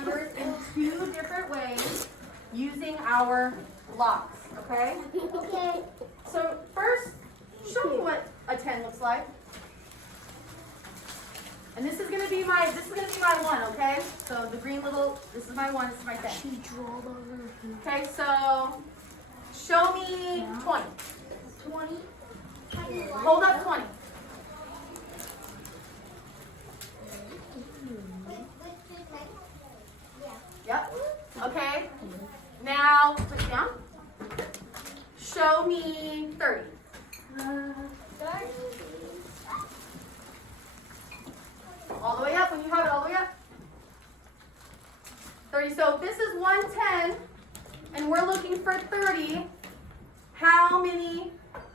numbers in 2 different ways using our blocks, okay? Okay. So first, show me what a 10 looks like. And this is gonna be my 1, okay? So the green little, this is my 1, this is my 10. Okay, so show me 20. 20. Hold up 20. Yep. Okay. Now put it down. Show me 30. 30. All the way up when you have it, all the way up. 30. So if this is 110 and we're looking for 30, how many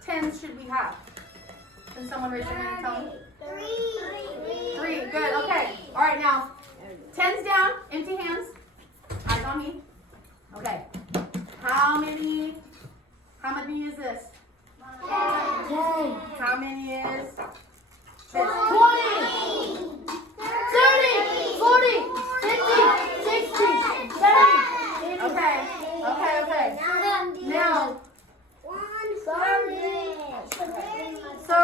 10s should we have? Can someone raise their hand and tell me? 3. Good. Okay. All right, now 10s down, empty hands. Eyes on me. Okay. How many is this? 10. How many is this? 20. 30. 40. 50. 60. 70. Okay. Now, so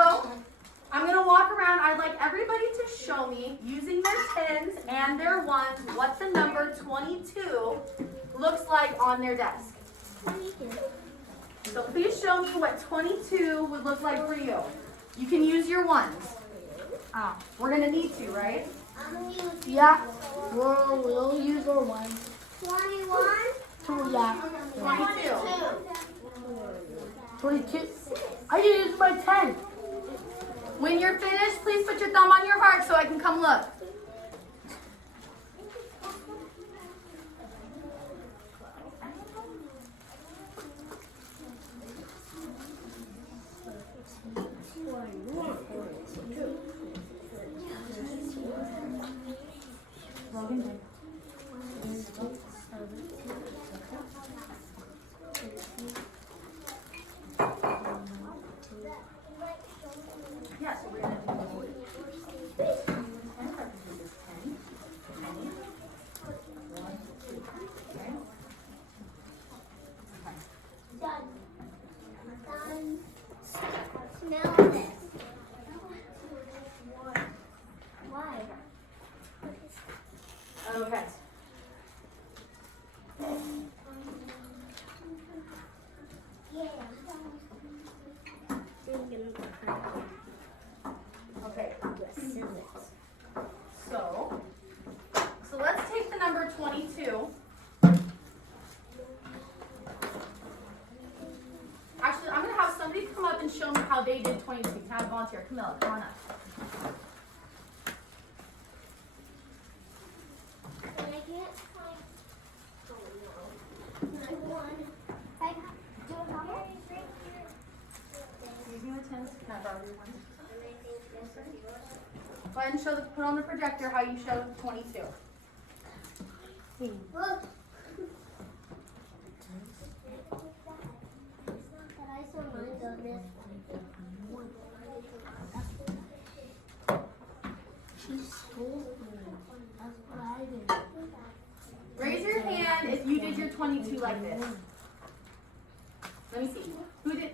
I'm going to walk around. I'd like everybody to show me, using their 10s and their 1s, what the number 22 looks like on their desk. So please show me what 22 would look like for you. You can use your 1s. We're going to need to, right? Yeah. We'll use our 1. 21. 2, yeah. 22. 22. I can use my 10. When you're finished, please put your thumb on your heart so I can come look. Yes, we're going to do Done. Smell this. Why? Okay. Okay. So let's take the number 22. Actually, I'm going to have somebody come up and show me how they did 22. Can I have a volunteer? Camilla, come on up. Using the 10s, can I borrow your 1s? Go ahead and put on the projector how you show 22. Look. She stole me. That's what I did. Raise your hand if you did your 22 like this. Let me see.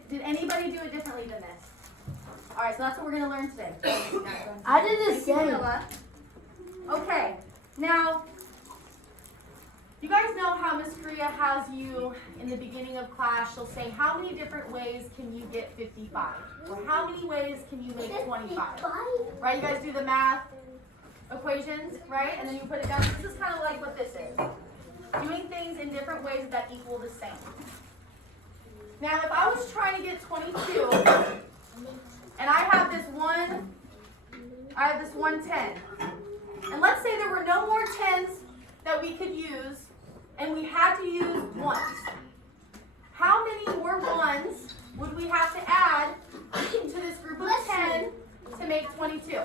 Did anybody do it differently than this? All right, so that's what we're going to learn today. I did the Thank you, same. Camilla. Okay, now, you guys know how Miss Korea has you in the beginning of class. She'll say, how many different ways can you get 55? Or how many ways can you make 25? Right, you guys do the math equations, right? And then you put it down. This is kind of like what this is. Doing things in different ways that equal the same. Now, if I was trying to get 22, and I have this 110, and let's say there were no more 10s that we could use, and we had to use 1s. How many more 1s would we have to add to this group of 10 to make 22?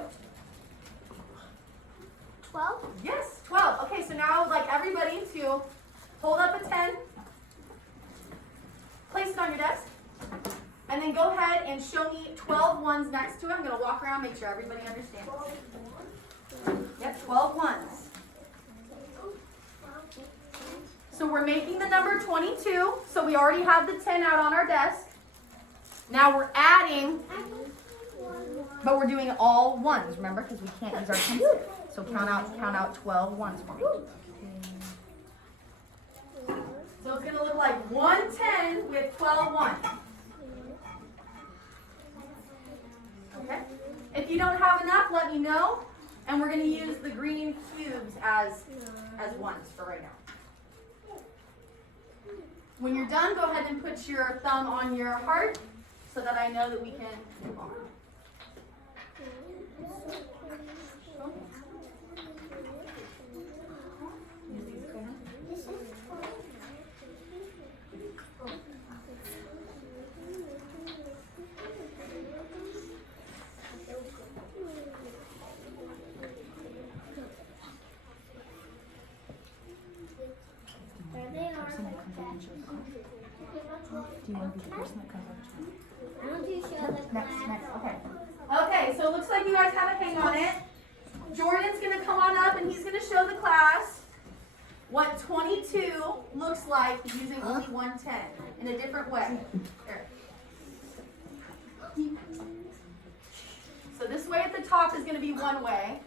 12? Yes, 12. Okay, so now I'd like everybody to hold up a 10, place it on your desk, and then go ahead and show me 12 ones next to it. I'm going to walk around, make sure everybody understands. Yep, 12 ones. So we're making the number 22. So we already have the 10 out on our desk. Now we're adding, but we're doing all ones, remember? Because we can't use our 10 stick. So count out 12 ones for me. So it's going to look like 110 with 12 ones. Okay? If you don't have enough, let me know. And we're going to use the green cubes as ones for right now. When you're done, go ahead and put your thumb on your heart so that I know that we can move on. Do you want to be the person that comes up? Next, okay. Okay, so it looks like you guys have a hang on it. Jordan's going to come on up and he's going to show the class what 22 looks like using only 110 in a different way. There. So this way at the top is going to be one way.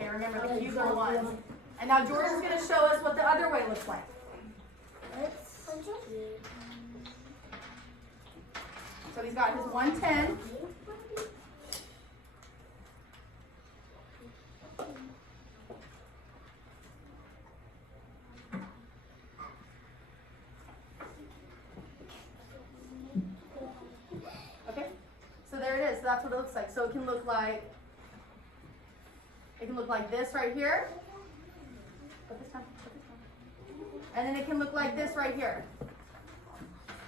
Okay, remember the cubes are ones. And now Jordan's going to show us what the other way looks like. So he's got his 110. Okay, so there it is. So that's what it looks like. So it can look like this right here. Put this down. And then it can look like this right here.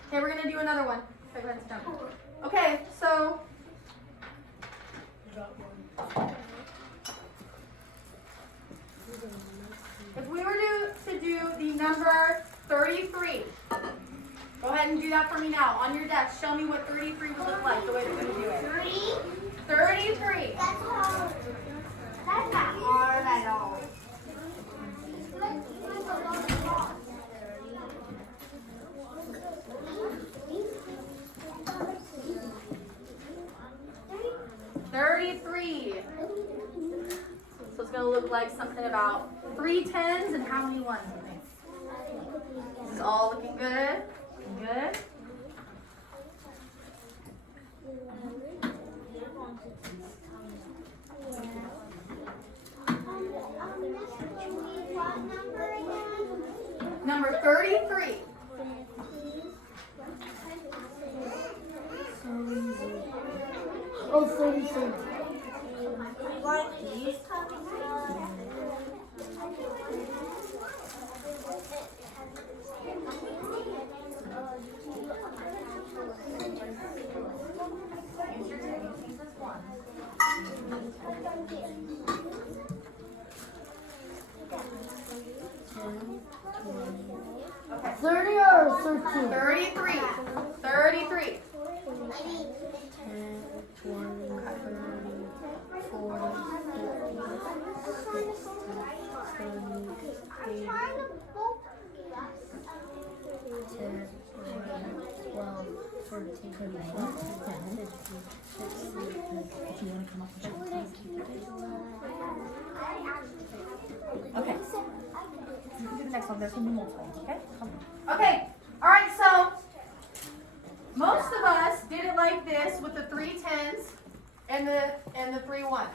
Okay, we're going to do another one. Okay, go ahead and sit down. Okay, so if we were to do the number 33, go ahead and do that for me now. On your desk, show me what 33 would look like, the way we're going to do it. 33. That's not hard at all. 33. So it's going to look like something about 3 10s and how many ones, I think? This is all looking good. Good. Number 33. Oh, 36. Okay. 30 or 13? 33. 33. 10, 20, 30, 40, 50, 60, 10, 12, 14, 15, 16, If you want to come up and show the class. Okay. You can do the next one. There's going to be multiple. Okay? Okay. All right, so most of us did it like this with the 3 10s and the 3 1s.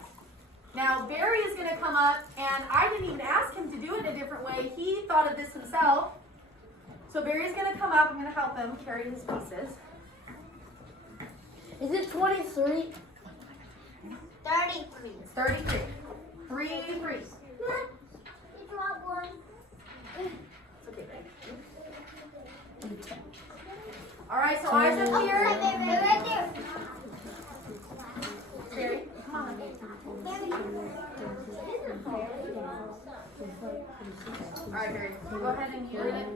Now Barry is going to come up, and I didn't even ask him to do it a different way. He thought of this himself. So Barry's going to come up. I'm going to help him carry his pieces. Is it 23? 33. It's 33. 3 3s. You dropped one. It's okay, babe. All right, so eyes up here. Right there. Barry, come on. All right, Barry, go ahead and read it.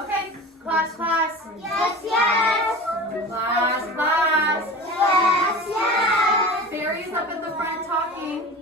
Okay, class. Yes, yes. Class. Yes, yes. up at the front talking.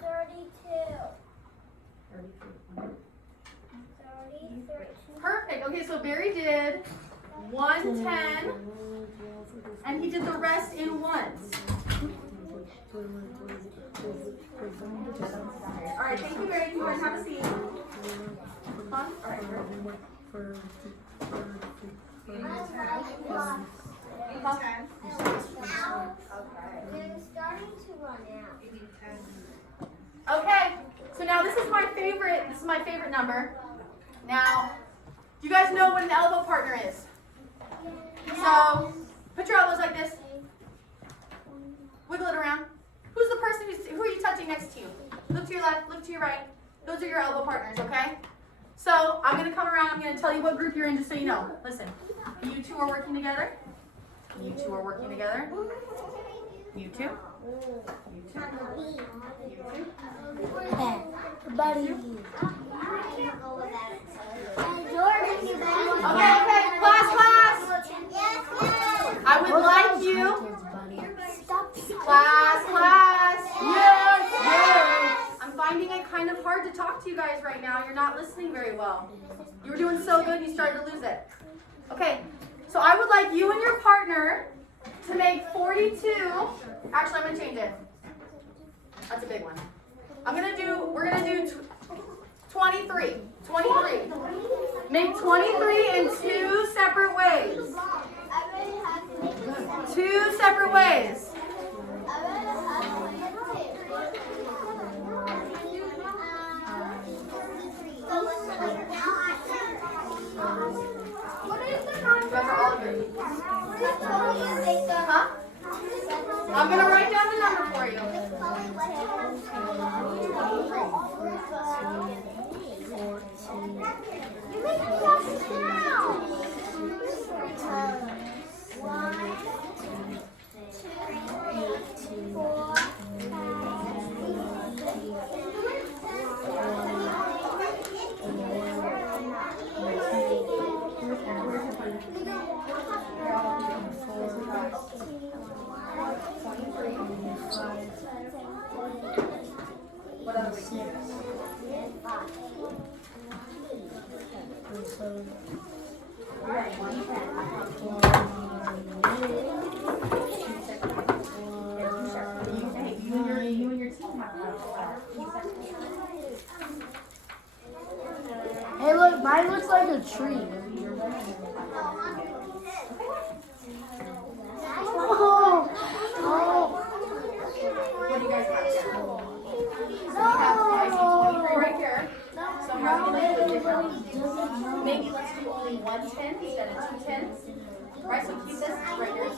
33. Perfect. Okay, so Barry did 110, and he did the rest in ones. All right, thank you, Barry. You guys have a seat. Huh? All right. Okay, so now this is my favorite. This is my favorite number. Now, do you guys know what an elbow partner is? So, put your elbows like this. Wiggle it around. Who's the person who are you touching next to you? Look to your left, look to your right. Those are your elbow partners, okay? So, I'm going to come around. I'm going to tell you what group you're in just so you know. Listen, you two are working together. You two are working together. You two. You two. You two. Buddy. Okay, class. I would like you. Class. Yes. I'm finding it kind of hard to talk to you guys right now. You're not listening very well. You were doing so good, you started to lose it. Okay, so I would like you and your partner to make 42. Actually, I'm gonna change it. That's a big one. We're gonna do 23. 23. Make 23 in two separate ways. Two separate ways. You guys are all good. Huh? I'm gonna write down the number for you. What other week? You and your team have Hey, look, mine looks like a tree. What do you guys have? So I see 23 right here. So how are we going to do it differently? Maybe let's do only 110 instead of 2 10s. Right, so keep this right here.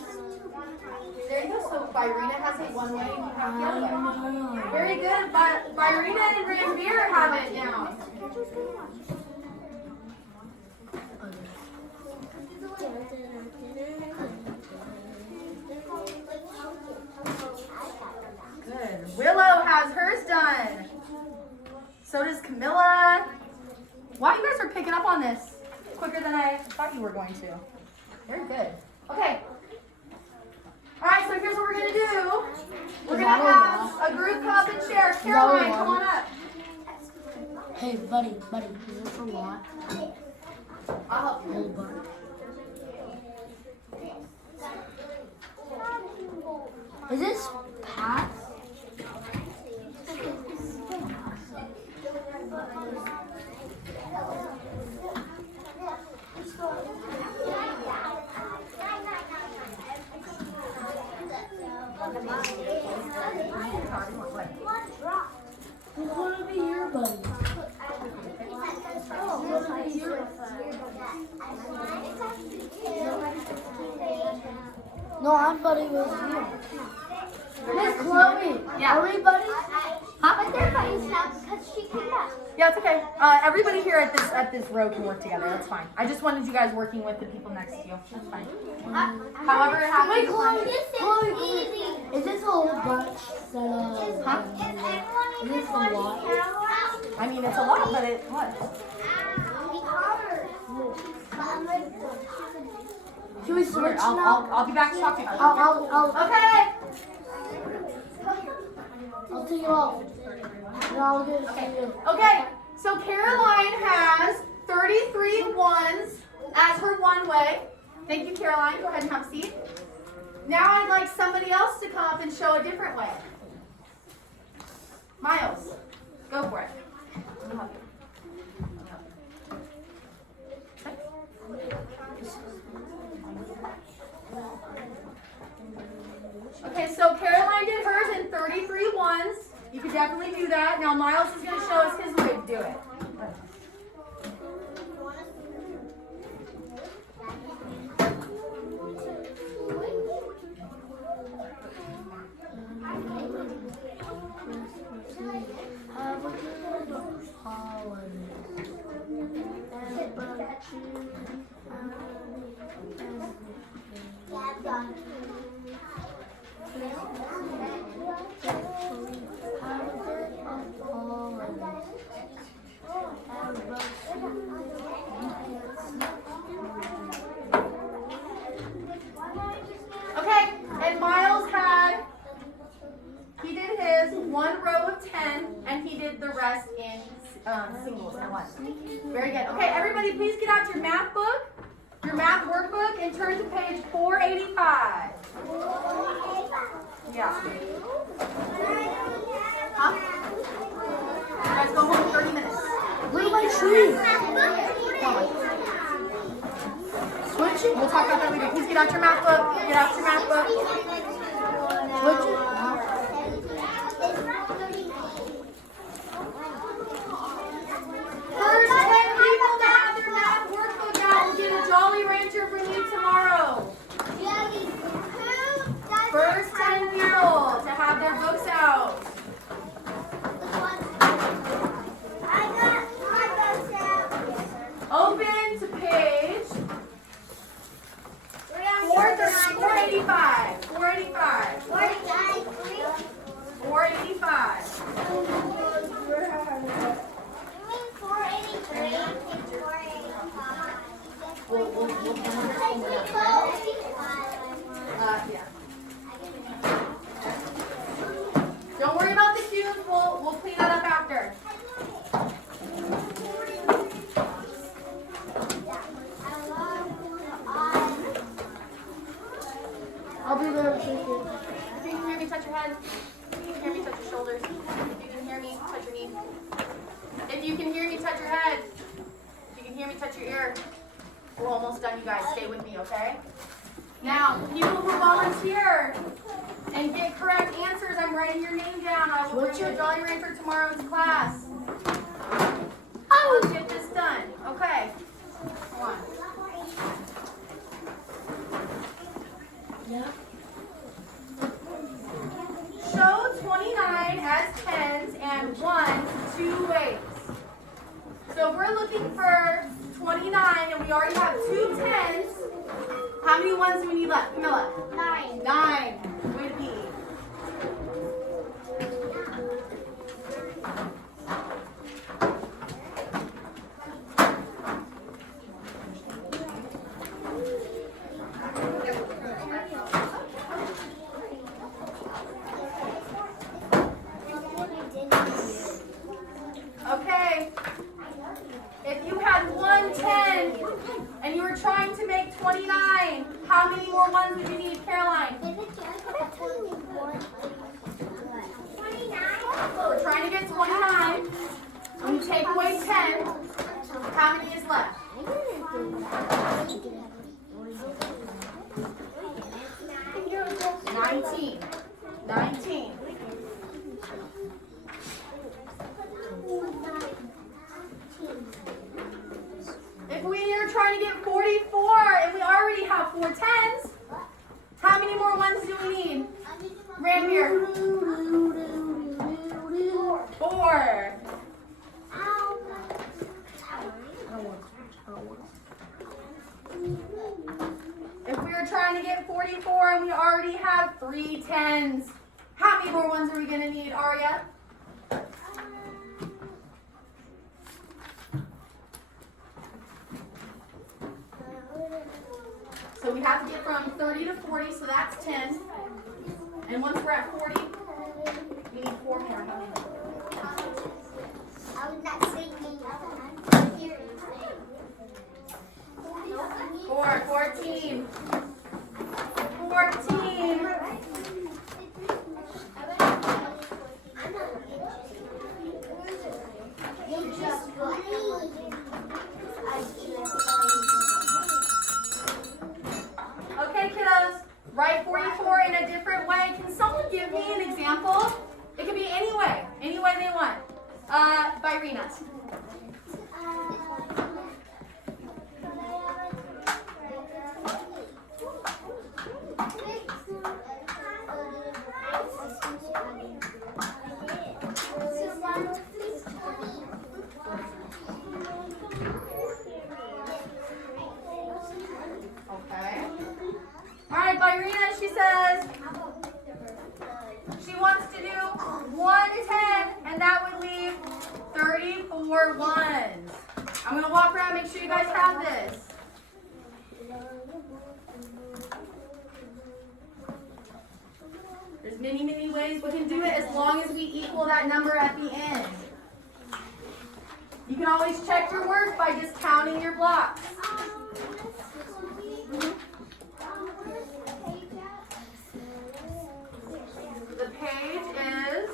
There you go. So Byrina has it one way and you have the other way. Very good. Byrina and Ranveer have it now. Good. Willow has hers done. So does Camilla. Wow, you guys are picking up on this quicker than I thought you were going to. Very good. Okay. All right, so here's what we're going to do. We're going to have a group come up and share. Caroline, come on up. Hey, buddy, is this a lot? I'll help you. Whole bunch. Is this Pat? No, everybody was here. Miss Chloe. Yeah. Are we buddies? Huh? But they're buddies now because she came back. Yeah, it's okay. Everybody here at this row can work together. That's fine. I just wanted you guys working with the people next to you. That's fine. However it happens. Wait, Chloe. This Chloe, is easy. is this a whole bunch that Huh? Is everyone Is even this a watching lot? Caroline? I mean, it's a lot, but it what? Should we switch I'll now? I'll be back to talk to you about it. I'll Okay. take it off. And I'll get it to you. Okay. So Caroline has 33 ones as her one way. Thank you, Caroline. Go ahead and have a seat. Now I'd like somebody else to come up and show a different way. Miles, go for it. Let me help you. Okay, so Caroline did hers in 33 ones. You could definitely do that. Now Miles is going to show us his way to do it. Have a good holiday. Okay, and Miles he did his one row of 10, and he did the rest in singles and one. Very good. Okay, everybody please get out your math book, your math workbook, and turn to page 485. Yeah. Huh? You guys go home in 30 minutes. Look at my tree. Switch it. We'll talk about that later. Please get out your math book. Get out your math book. Switch it. First 10 people to have their math workbook out will get a Jolly Rancher from you tomorrow. First 10 people to have their books out. Open to page 485. 485. 485. Yeah. Don't worry about the cubes. We'll clean that up after. I'll be there to take it. If you can hear me, touch your head. If you can hear me, touch your shoulders. If you can hear me, touch your knee. If you can hear me, touch your head. If you can hear me, touch your ear. We're almost done, you guys. Stay with me, okay? Now, people who volunteer and get correct answers, I'm writing your name down. I will bring you a Jolly Rancher tomorrow's class. Let's get this done. Okay. Come on. Yeah. Show 29 as 10s and 1s 2 ways. So if we're looking for 29 and we already have 2 10s, how many ones do we need left? Camilla? 9. 9. Way to be. Okay. If you had 110 and you were trying to make 29, how many more ones would you need, Caroline? We're trying to get 29. When you take away 10, how many is left? 19. 19. If we are trying to get 44 and we already have 4 10s, how many more ones do we need? Ramir. 4. If we were trying to get 44 and we already have 3 10s, how many more ones are we going to need, Arya? So we have to get from 30 to 40, so that's 10. And once we're at 40, we need 4 more. How many? I was not thinking. 14. 14. Okay, kiddos, write 44 in a different way. Can someone give me an example? It could be any way they want. By Rena. Okay. All right, Byrena, she says she wants to do 1 to 10, and that would leave 34 ones. I'm going to walk around and make sure you guys have this. There's many, many ways we can do it as long as we equal that number at the end. You can always check your work by just counting your blocks. The page is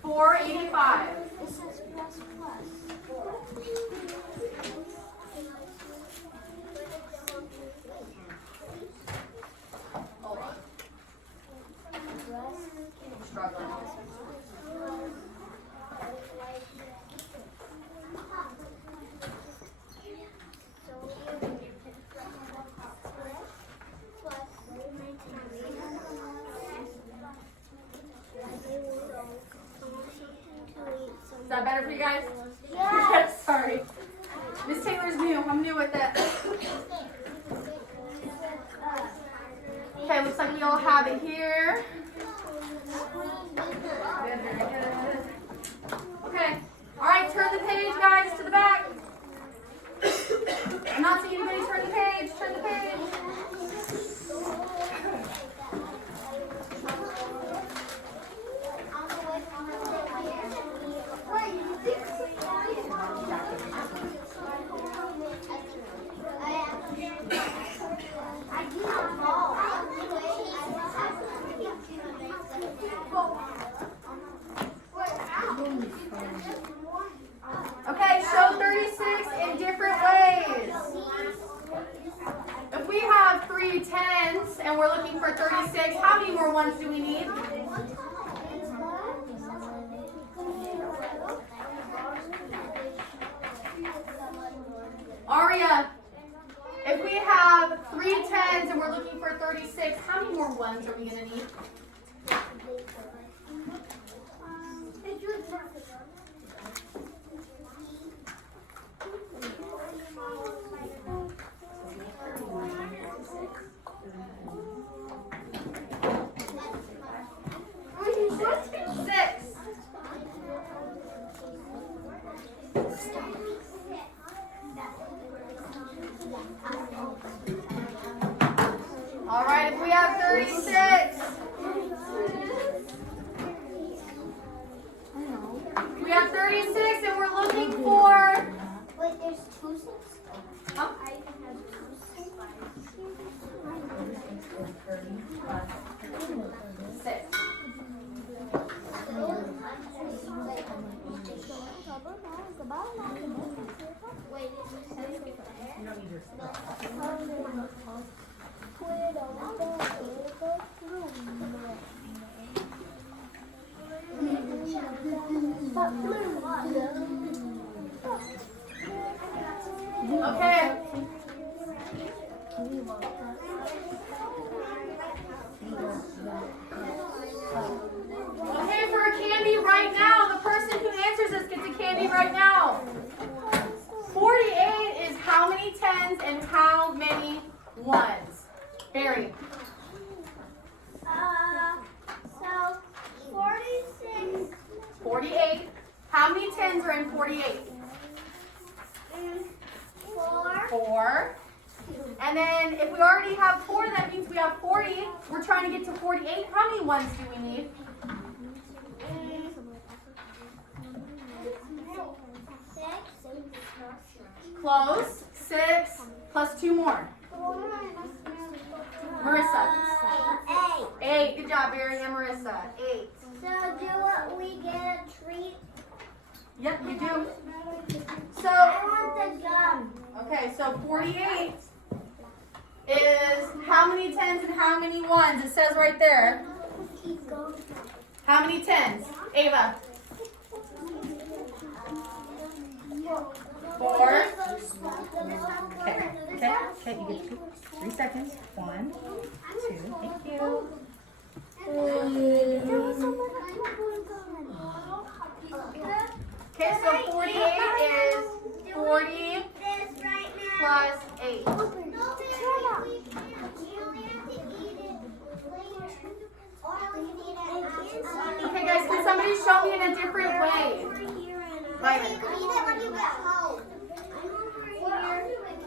485. Hold on. I'm struggling. Is that better for you guys? Yes. Sorry. Miss Taylor's new. I'm new with it. Okay, looks like we all have it here. Good, very good. Okay. All right, turn the page, guys, to the back. I'm not seeing anybody turn the page. Turn the page. Okay, show 36 in different ways. If we have 3 10s and we're looking for 36, how many more ones do we need? Aria, if we have 3 10s and we're looking for 36, how many more ones are we going to need? All right, if we have 36. We have 36 and we're looking for... Wait, there's 2 6? Huh? Six. Okay. right now. 48 is how many tens and how many ones? Barry. So 46. 48. How many tens are in 48? 4. 4. And then if we already have 4, that means we have 40. We're trying to get to 48. How many ones do we need? 6. Close. 6 plus 2 more. Marissa. 8. 8. Good job, Barry and Marissa. 8. So we get a treat? Yep, you do. So, I want the gum. okay, so 48 is how many tens and how many ones? It says right there. How many tens? Ava. 4. Okay, you get 3 seconds. 1, 2, thank you. Okay, so 48 is 40 plus 8. Okay guys, can somebody show me in a different way? Myron.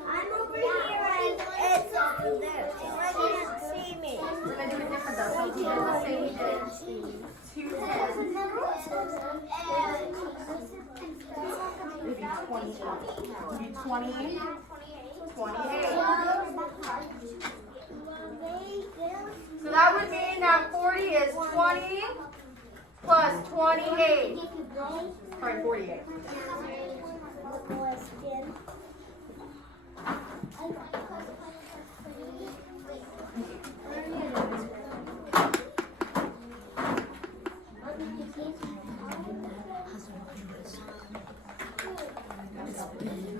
I'm over here and it's over there. I can't see me. We're going to do it different though. So we did the same we did. 2 tens. It'd be 28. It'd be 20. 28. So that would mean that 40 is 20 plus 28. Sorry, 48.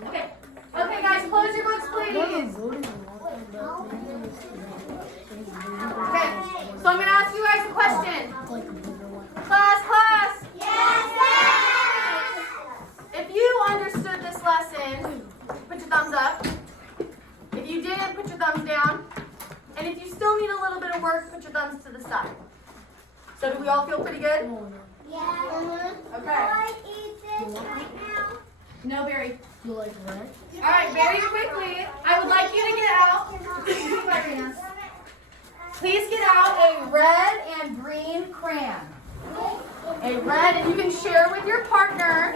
Okay. Okay, guys, close your books, please. Okay, so I'm going to ask you guys a question. Class. Yes! If you understood this lesson, put your thumbs up. If you didn't, put your thumbs down. And if you still need a little bit of work, put your thumbs to the side. So do we all feel pretty good? Yeah. Okay. Will I eat this right now? No, Barry. You like red? All right, very quickly, I would like you to get out. Please get out a red and green crayon. A red, and you can share with your partner.